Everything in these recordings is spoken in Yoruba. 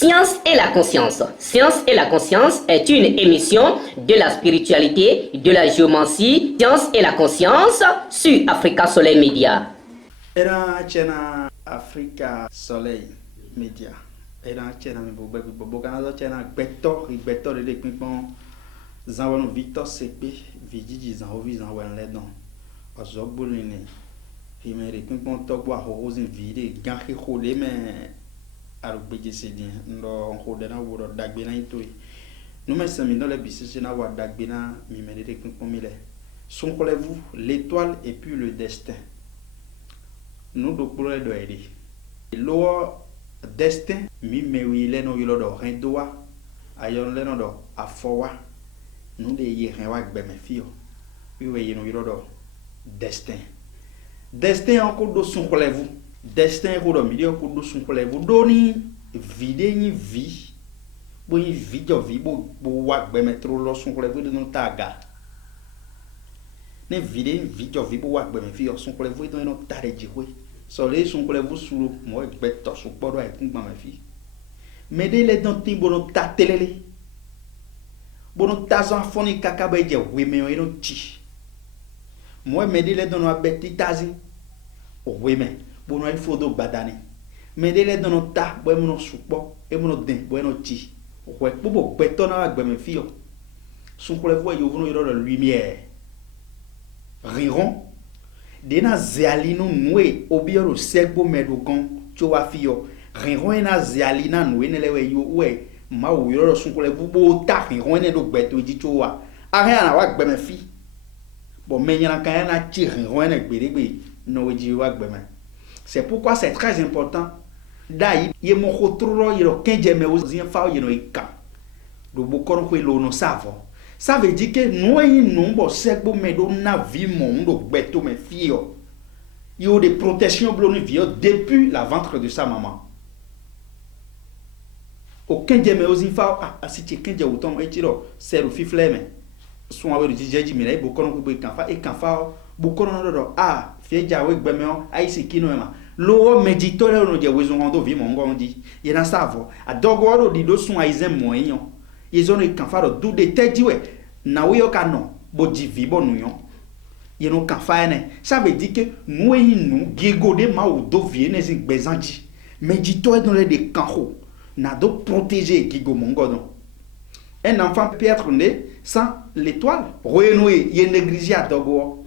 Science et la conscience. Science et la conscience est une émission de la spiritualité, de la géomancie, Science et la conscience sur Africa Soleil Media. Era chena Africa Soleil Media. Era chena mi bobo Canada chena beto de pinpon zanwano Victor Sepe vidiji zanhovi zanwan ledon. Ozobulini. Himere pinpon togwa hozin vide ganhi khole me arugbeje sedin ndo hodena wuro dagbena itoi. Nous sommes dans les bisous na wa dagbena mi mede de pinpon mile. Sonkolez-vous l'étoile et puis le destin. Nous devons le aider. Le destin, mi mewi leno yolo rendoa, ayon leno do afowa. Nous de y renwa gbeme fio. Oui yeno yolo destin. Destin encore do son relève. Destin ko do milieu ko do son relève. Doni vide ni vie. Bo ni vie bo wa gbeme tro lo son relève de non taga. Ne vide video vibo wa gbeme fi son kole vo don no tare jiwe so le son kole vo suru mo gbeto so podo ai kun gbeme fi me de le don tin bono ta telele bono ta zan foni kaka ba je we me no ti mo me de le don no abeti tazi o we me bono il fodo badani me de le don no ta bo mo no supo e mo no den bo no ti o we bobo gbeto na gbeme fi son kole vo yo vo no iro de lumière Riron dena zealino noue obioro segbo medogon chowa fio riron na zealina noue nelewe yo we ma wo yoro sunkole bubo ta riron ne do gbeto ji chowa are na wa gbeme fi bo menyana kan na ti riron ne gberegbe no ji wa gbeme. C'est pourquoi c'est très important dai ye mo khotro yoro kenje me ozien fa yeno ika do bokoro ko lo no savo. Ça veut dire que nous avons segbo medo na vie monde beto me fio. Il y a des protections blondes vie depuis la ventre de sa maman. Aucun de mes ozinfa si tu kenja autant etiro c'est le fifleme. Son awe di jeji mi lai bokono ko be kanfa e kanfa bokono do fie jawe gbemeo ai sikino ema. Lo meditore no je wezon ndo vie mongo ndi. Yena savo adogo ro di do sun aizen moyen. Yezono kanfaro du de tediwe na wiyo kano bo jivibo nuyo yeno kanfaene. Ça veut dire que nous nous gigo de ma ou do vie ne zin bezanji medito dans les de kanho na do protéger gigo mongodon. Un enfant peut être né sans l'étoile renoué ye négligé adogo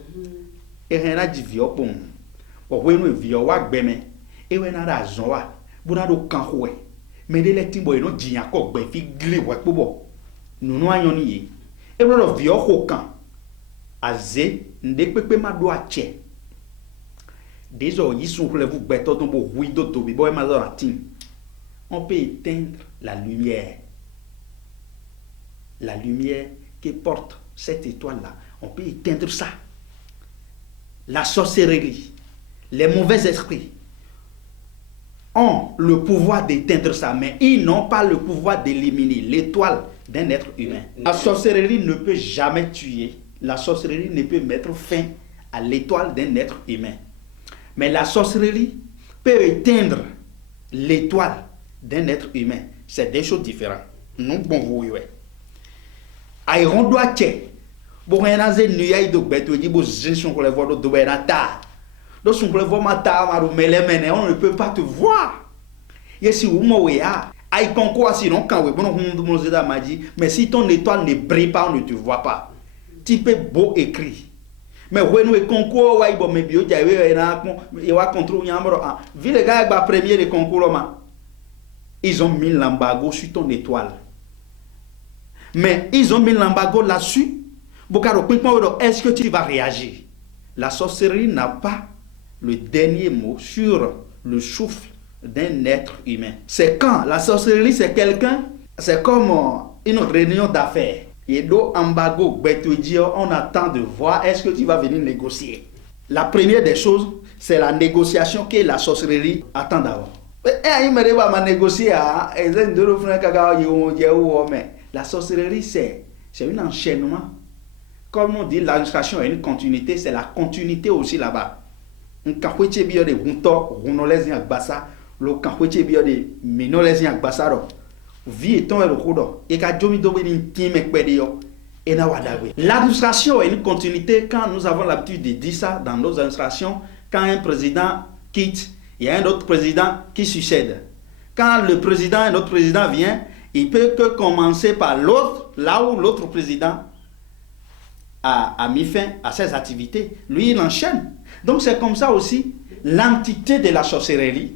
e rena jivio pon o renoué vio wa gbeme e wena razon wa buna do kanho e me de le timbo no jiyan ko gbe fi gli wa pobo nunu ayon ni e bro vio hokan aze nde pepe ma do ache dezo yi sun kule vous beto don bo huido to bi boy ma do atin. On peut éteindre la lumière qui porte cette étoile là, on peut éteindre ça. La sorcellerie, les mauvais esprits ont le pouvoir d'éteindre ça, mais ils n'ont pas le pouvoir d'éliminer l'étoile d'un être humain. La sorcellerie ne peut jamais tuer. La sorcellerie ne peut mettre fin à l'étoile d'un être humain. Mais la sorcellerie peut éteindre l'étoile d'un être humain. C'est des choses différentes. Non, bon, vous voyez. Aïron doit tché. Bon, rien à dire, nous y a eu de bêtes, nous y a eu de voir de bêtes. Donc, si on peut voir ma table, on ne peut pas te voir. Et si vous m'avez aïe concours, sinon, quand vous mais si ton étoile ne brille pas, on ne te voit pas. Tu peux beau écrit. Mais when we concours, ouais, bon, mais bio, il y a contrôle, vu les gars, premier de concours, ils ont mis l'embargo sur ton étoile. Mais ils ont mis l'embargo là-dessus. Est-ce que tu vas réagir? La sorcellerie n'a pas le dernier mot sur le souffle d'un être humain. C'est quand la sorcellerie, c'est quelqu'un, c'est comme une réunion d'affaires. Et do embargo, on attend de voir est-ce que tu vas venir négocier. La première des choses, c'est la négociation que la sorcellerie attend d'abord. La sorcellerie, c'est un enchaînement. Comme on dit, l'administration est une continuité, c'est la continuité aussi là-bas. Un café bio de hunto, hunolesi ak basa, le café bio de minolesi ak basaro. vie étant le codo et ka jomi do ni time kpedio et na wadawe. L'administration est une continuité quand nous avons l'habitude de dire ça dans nos administrations. Quand un président quitte, il y a un autre président qui succède. Quand le président, un autre président vient, il peut que commencer par l'autre, là où l'autre président a mis fin à ses activités. Lui, il enchaîne. Donc c'est comme ça aussi l'entité de la sorcellerie.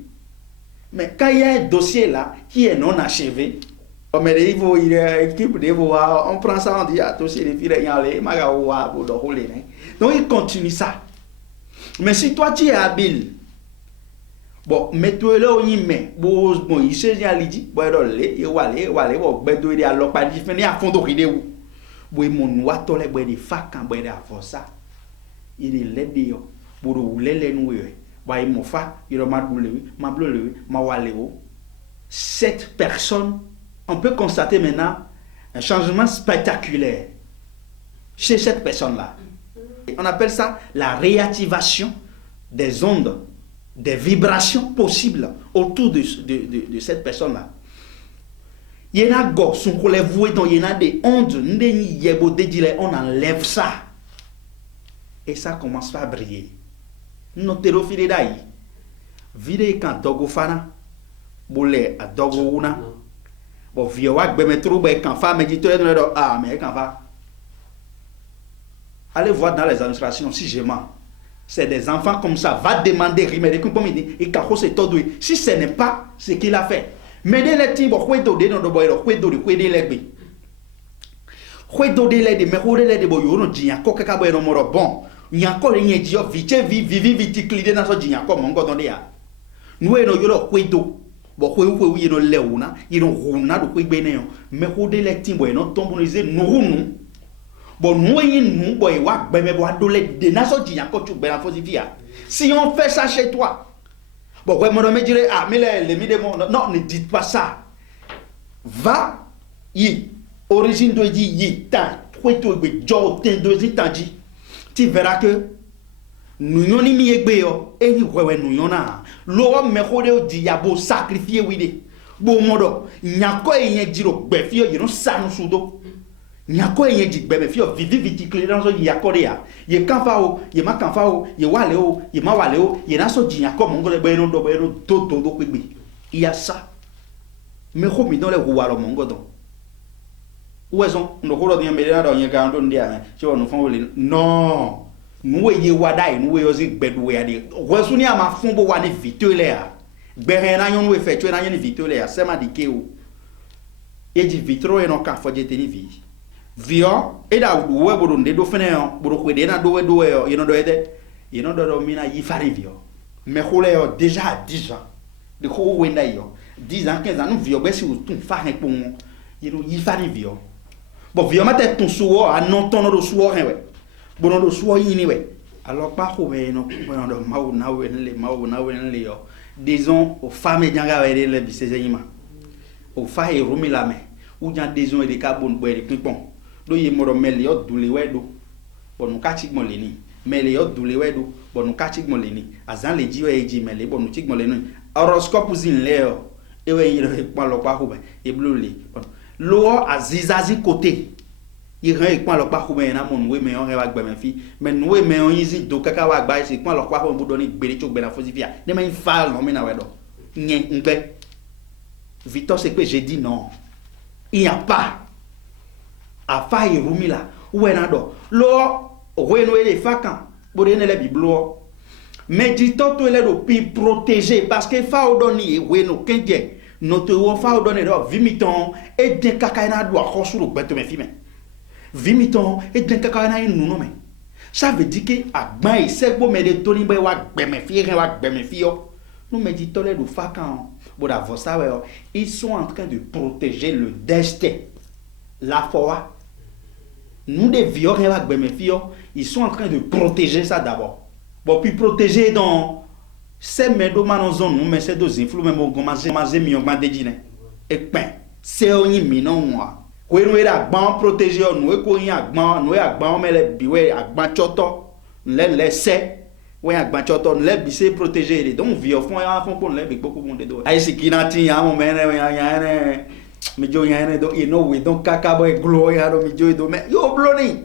Mais quand il y a un dossier là qui est non achevé, on prend ça, on dit à tous les filles, donc il continue ça. Mais si toi tu es habile, bon, mets-toi là où il met, bon, il sait bien l'idée, bon, il va aller, bon, il va aller, pas différent, à fond de vidéo. Bon, mon noix, toi, les bois de fac, quand bois de ça, il est l'aide, pour rouler les nouilles. Bon, il m'a fait, il m'a boulé, m'a bleu, m'a walé. Cette personne, on peut constater maintenant un changement spectaculaire chez cette personne-là. On appelle ça la réactivation des ondes, des vibrations possibles autour de cette personne-là. Il y en a gosses, il y en a des ondes, on enlève ça. Et ça commence à briller. Notez-le, fille d'aïe. Vide quand dogo fana, boule à dogo una. Bon, vieux wak be metro be quand femme dit tout le monde ah mais quand va. Allez voir dans les administrations si je mens. C'est des enfants comme ça va demander remède comme il dit et quand c'est tout si ce n'est pas ce qu'il a fait. Mais dès les types quoi do de no do boy quoi do quoi de legbe. Quoi do de les mais quoi de boy on dit ko kaka boy no moro bon. Nyako rien dit vite vite clider dans so dit nyako mon godon dia. Nous no yoro quoi do. Bon, oui, il y a léona, il y a runa, de quoi bénéon, mais où de l'étime, bon, non, tomboniser, nous, bon, nous, boy, wak, ben, mais bois de l'aide de nations, il y a quand tu ben la fosifia. Si on fait ça chez toi, bon, ouais, mon me dirait, ah, mais les midemons, non, ne dites pas ça. Va, y, origine de dit, y, ta, quoi, tu es, jo, ten, deux, tangi, tu verras que, nous n'avons ni mieux et nous n'avons pas. L'homme me rodé diabo sacrifié oui bon modo nyako yen diro gbefio yino sanu sudo nyako yen di gbefio vivi vitikle dans so yakore ya ye kanfa o ye ma kanfa o ye wale o ye ma wale o ye na so di nyako mongole be no do do kwegbe il y a ça me ko mi dans les roualo mongodo ouezon no ko do me na do yen kan do ndia se wonu fon wole non nous y wadai nous y osi gbedu ya de resuni ama fumbo wa ni vitole ya gbere na yon we fetu na yon vitole ya sema dike o e di vitro e no ka fo jete ni vi vio e da we bodo nde do fene yo bodo ko de na do we do yo you know do ede you know do mina yi fari vio me khole yo déjà à 10 ans de ko we nda yo 10 ans 15 ans nous vio be si o tun fa hen po mo you know yi fari vio bon vio ma te tun suwo a non ton do suwo hen we bon do so yini we alors pas ko be no bon do maw na wenle yo disons aux femmes janga we le bisezeyima o fa e rumi la me ou jan disons e de carbon boy de pipon do ye moro mel yo dule we do bon ka chik mo leni mel yo dule we do bon ka chik mo leni azan le ji we ji mel bon chik mo leni horoscope zin le yo e we yiro e pa lo pa ko be e blole bon lo azizazi côté il rend quoi le pas comme un amon oui mais on va gbe fi mais nous mais on ici do kaka wa gba c'est quoi le quoi on vous donner gbere chok be la fosifia ne mais fall non mais na wedo nyen ngbe Victor c'est que j'ai dit non il n'y a pas a faille rumila ou en ado lo renouer les facan pour donner les biblo mais dit toto le do pi protéger parce que fa o doni we no kenje notre wo fa o donner do vimiton et de kaka na do a khosuru beto me fi me vimiton et d'un kakana in nous mais ça veut dire que agban et c'est bon mais de toni be wa gbeme fio nous me dit tole do fakan bo da vosa we ils sont en train de protéger le destin la foi nous des vieux wa gbeme fio ils sont en train de protéger ça d'abord bon puis protéger dans c'est medo manozon nous mais c'est deux influx même au commencer mi on de dine et pen c'est on y minon moi we no era gban protéger nous ko yin agban nous agban me le biwe agban choto le se we agban choto le bi se protéger donc vi fond ya fond pour le bi beaucoup monde do ai sikina tin ya mo mene ya mi jo yana do ino we don kaka boy glo ya do mi jo do me yo bloni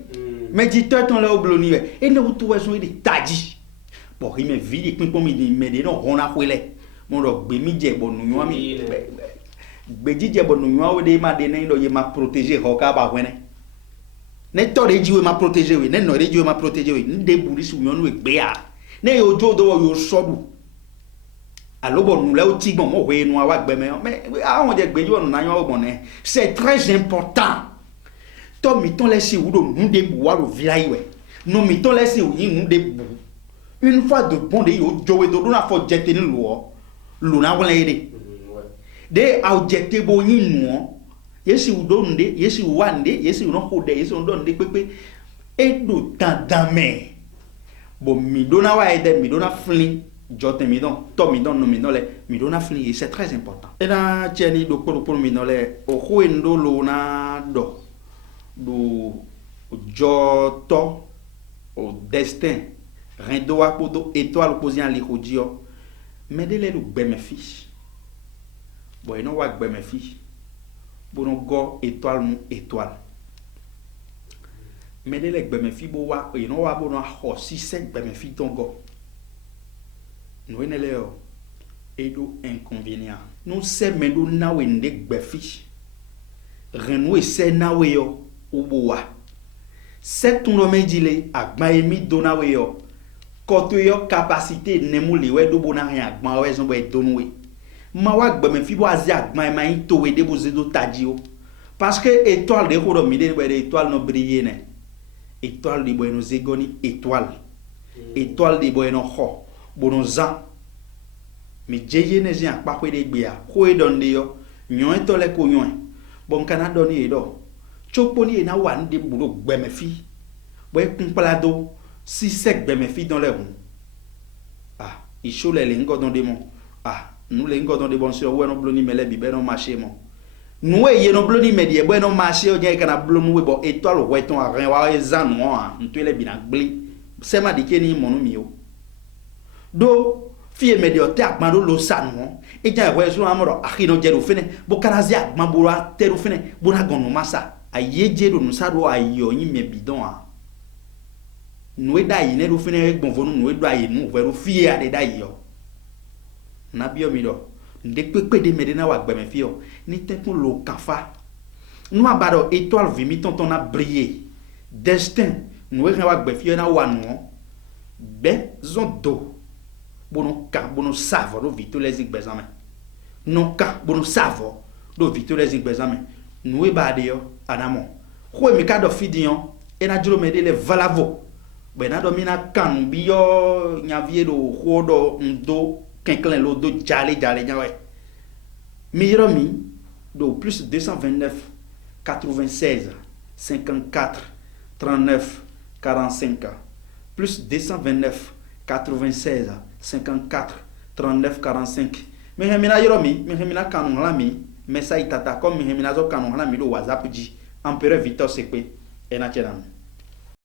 me di ton le bloni we e no tu wa so di taji bo hi me vidi pin pon mi di me de no hona kwele mo ro gbe mi je bo nu yan mi gbe jije bo nu yan we de ma de ne do ye ma protéger ho ka ba wene ne to de jiwe ma protéger we ne no de jiwe ma protéger we nde buri su yan we gbe ya ne yo jo do yo sodu alobo nu le o ti gbon mo we nu awa gbe me awon je gbe jo nu na yan ogbon ne c'est très important to mi ton laisser ou do nu de bu wa ro village we no mi ton laisser ou yin nu de bu une fois de bon de yo jowe do na fo jete ni lo na wala ide de au jete bo yin nu yesi u do nde yesi u wa nde yesi u no ho de yesi u do nde pepe e do tandame bo mi do na wa ide mi do na flin jote mi don to mi don no mi nole mi do na flin et c'est très important e na cheni do por mi nole o ho endo lo na do joto o destin rendo a podo étoile posé en lirodio mais de le gbe me fiche bo eno wa gbe me fiche bo no go étoile mu étoile mais de le gbe me fi bo wa eno wa bo no ho si se gbe me fi ton go no ene le o edo inconvénient nous se me do na we nde gbe fiche renwe se na we yo ubuwa set tuno mejile agba emi dona we yo koto yo capacité nemu liwe do bona yan agba we zo be donwe ma wa gbe me fi bo azi agba ma yin to we de bo zedo taji o parce que étoile de ko do mi de be étoile no briller ne étoile de bo no zegoni étoile étoile de bo no ho bono zan mi jeje ne zian pa ko de gbe a ko e don de yo nyon to le ko nyon bon kana don e do choponi na wa ndi bulo gbe me fi bo e kun palado si sec gbe me fi dans les ronds ah il chaud les ngodon de mon ah nous les ngodon de bon sur we no bloni mele bi be no marché mon nous e ye no bloni me die bo no marché o je kana blonu we bo étoile we ton ren wa e zan no a ntwele bi na gbli se ma di keni mo no mi o do fie medio te agmando lo sanu e ja we so amoro akino jeru fene bo karazi agmabo ra teru fene bo na gonu masa ayeje do no sado ayo yin me bidon a no e dai ne do fene gbonfonu no e do ayi nu we ro fie ade dai yo na bio mi do nde pepe de mede na wa gbe me fie o ni tekun lo kafa no abado étoile vimi tonton na briller destin no e wa gbe fie na wa no be zondo bono ka bono savo do vito les examen non ka bono savo do vito les examen nous e ba de yo anamo ko mi ka do fidion e na juro me de le valavo be na do mi na kan bi yo nyavie do ho do ndo kenklen lo do jale nyawe mi juro mi do plus 229 96 54 39 45 plus 229 96 54 39 45 mi hemina yoromi mi hemina kanu lami message tata comme mi hemina zo kanu lami do WhatsApp ji empereur Victor Sekpe e na chedan